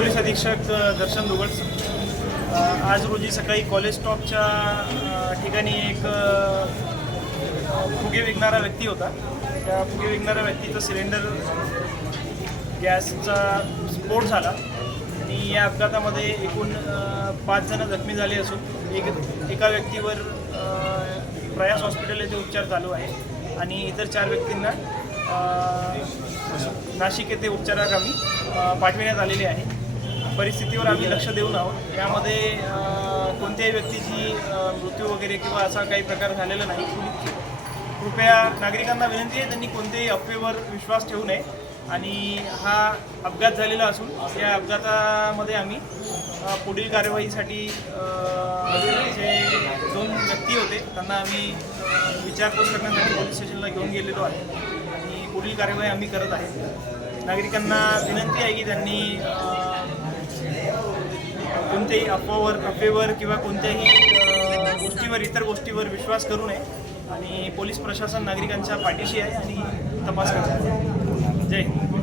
Police अधीक्षक दर्शन दुगड। आज रोजी सकाळी कॉलेज स्टॉपच्या ठिकाणी एक फुगे विकणारा व्यक्ती होता। त्या फुगे विकणाऱ्या व्यक्तीचा सिलेंडर गॅसचा स्फोट झाला आणि या अपघातामध्ये एकूण 5 जण जखमी झाले असून एका व्यक्तीवर प्रयास हॉस्पिटल येथे उपचार चालू आहे आणि इतर 4 व्यक्तींना नाशिक येथे उपचाराकामी पाठविण्यात आलेले आहे। परिस्थितीवर आम्ही लक्ष देऊन आहोत। यामध्ये कोणत्याही व्यक्तीची मृत्यू वगैरे किंवा असा काही प्रकार झालेला नाही। कृपया नागरिकांना विनंती आहे त्यांनी कोणत्याही अफवेवर विश्वास ठेवू नये आणि हा अपघात झालेला असून या अपघातामध्ये आम्ही पुढील कार्यवाहीसाठी जे 2 व्यक्ती होते त्यांना आम्ही विचारपूस करण्यासाठी पोलीस स्टेशनला घेऊन गेलेलो आहे आणि पुढील कार्यवाही आम्ही करत आहे। नागरिकांना विनंती आहे की त्यांनी कोणत्याही अफवेवर किंवा कोणत्याही इतर गोष्टीवर विश्वास करू नये आणि पोलीस प्रशासन नागरिकांच्या पाठीशी आहे आणि तपास करत आहे। जय हिंद।